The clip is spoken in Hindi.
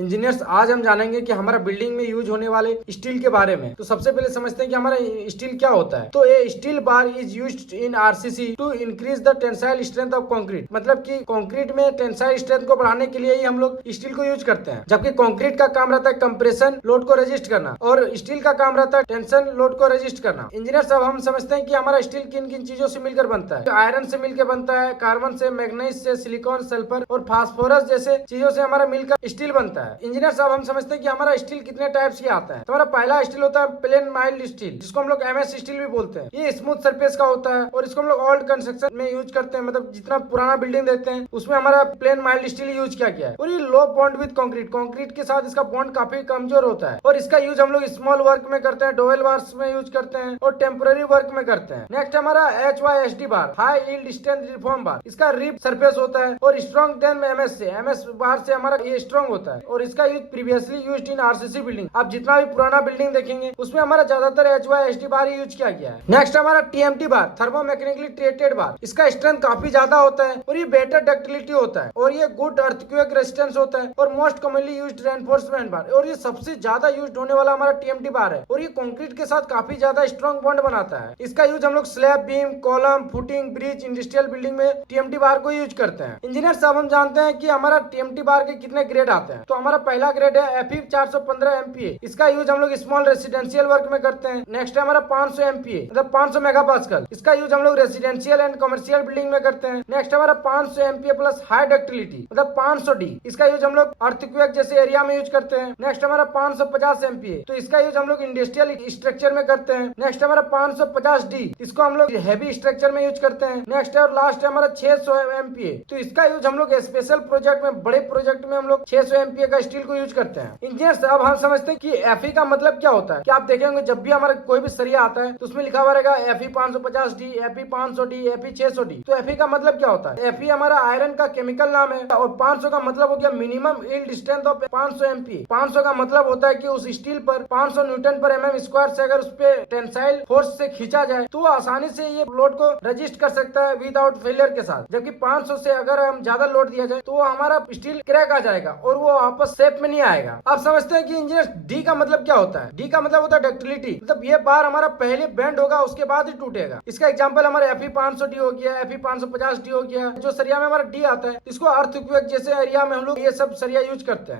इंजीनियर्स आज हम जानेंगे कि हमारा बिल्डिंग में यूज होने वाले स्टील के बारे में। तो सबसे पहले समझते हैं कि हमारा स्टील क्या होता है। तो ये steel bar is used in RCC to increase the tensile strength of concrete. मतलब कि कंक्रीट में टेंसाइल स्ट्रेंथ को बढ़ाने के लिए ही हम लोग स्टील को यूज करते हैं। जबकि कंक्रीट का काम रहता है कंप्रेशन लोड को रेजिस्ट करना और स्टील का काम रहता है टेंशन लोड को रेजिस्ट करना। इंजीनियर्स अब हम समझते हैं कि हमारा स्टील किन किन चीजों से मिलकर बनता है। आयरन से मिलकर बनता है, कार्बन से, मैग्नीज से, सिलिकॉन, सल्फर और फास्फोरस जैसे चीजों से हमारा मिलकर स्टील बनता है। इंजीनियर साहब हम समझते हैं कि हमारा स्टील कितने टाइप्स के आता है। तो हमारा पहला स्टील होता है प्लेन माइल्ड स्टील, जिसको हम लोग एमएस स्टील भी बोलते हैं। ये स्मूथ सरफेस का होता है और इसको हम लोग ओल्ड कंस्ट्रक्शन में यूज करते हैं। मतलब जितना पुराना बिल्डिंग देखते हैं उसमें हमारा प्लेन माइल्ड स्टील यूज किया गया है। और ये लो बॉन्ड विद कंक्रीट, कंक्रीट के साथ इसका बॉन्ड काफी कमजोर होता है और इसका यूज हम लोग स्मॉल वर्क में करते हैं, डोवेल बार्स में यूज करते हैं और टेम्पोररी वर्क में करते हैं। नेक्स्ट हमारा HYSD बार, हाई यील्ड स्ट्रेंथ रिफॉर्म बार। इसका रिप सरफेस होता है और स्ट्रॉन्ग देन एमएस से, एमएस बार से हमारा ये स्ट्रॉन्ग होता है और इसका use previously used in RCC building. आप जितना भी पुराना बिल्डिंग देखेंगे उसमें हमारा ज्यादातर HYSD बार ही यूज किया गया है। नेक्स्ट हमारा TMT बार, थर्मो मैकेनिकली ट्रीटेड बार। इसका स्ट्रेंथ काफी ज्यादा होता है और ये बेटर डक्टिलिटी होता है और ये गुड अर्थक्वेक रेजिस्टेंस होता है और मोस्ट कॉमनली यूज्ड रेनफोर्समेंट बार। और ये सबसे ज्यादा यूज्ड होने वाला हमारा TMT बार है और ये कंक्रीट के साथ काफी ज्यादा स्ट्रॉन्ग बॉन्ड बनाता है। इसका यूज हम लोग slab, beam, column, footing, bridge, industrial building में TMT बार को यूज करते हैं। इंजीनियर साहब हम जानते हैं कि हमारा TMT बार के कितने ग्रेड आते हैं। तो हमारा पहला ग्रेड है FE 415 MPa। इसका यूज हम लोग स्मॉल रेसिडेंशियल वर्क में करते हैं। नेक्स्ट है हमारा 500 MPa मतलब 500 मेगापास्कल। इसका यूज हम लोग रेसिडेंशियल एंड कमर्शियल बिल्डिंग में करते हैं। नेक्स्ट हमारा 500 MPa प्लस हाई डक्टिलिटी मतलब 500D। इसका यूज हम लोग अर्थक्वेक जैसे एरिया में यूज करते हैं। नेक्स्ट हमारा 550 MPa, तो इसका यूज हम लोग इंडस्ट्रियल स्ट्रक्चर में करते हैं। नेक्स्ट हमारा 550D, इसको हम लोग हैवी स्ट्रक्चर में यूज करते हैं। नेक्स्ट और लास्ट है हमारा 600 MPa, तो इसका यूज हम लोग स्पेशल प्रोजेक्ट में, बड़े प्रोजेक्ट में हम लोग 600 MPa का स्टील को यूज करते हैं। इंजीनियर्स अब हम समझते हैं कि FE का मतलब क्या होता है। कि आप देखेंगे जब भी हमारा कोई भी सरिया आता है तो उसमें लिखा हुआ रहेगा FE 550D, FE 500D, FE 600D। तो FE का मतलब क्या होता है? FE हमारा आयरन का केमिकल नाम है और 500 का मतलब हो गया minimum yield strength of 500 MPa। 500 का मतलब होता है कि उस स्टील पर 500 न्यूटन पर mm स्क्वायर से अगर उस पे टेंसाइल फोर्स से खींचा जाए तो आसानी से ये लोड को रजिस्ट कर सकता है विदाउट फेलियर के साथ। जबकि 500 से अगर हम ज्यादा लोड दिया जाए तो हमारा स्टील क्रैक आ जाएगा और वो वापस शेप में नहीं आएगा। आप समझते हैं कि इंजीनियर D का मतलब क्या होता है? D का मतलब होता है डक्टिलिटी, मतलब ये बार हमारा पहले बेंड होगा उसके बाद ही टूटेगा। इसका एग्जांपल हमारा FE 500D हो गया, FE 550D हो गया। जो सरिया में हमारा D आता है इसको अर्थक्वेक जैसे एरिया में हम लोग ये सब सरिया यूज करते हैं।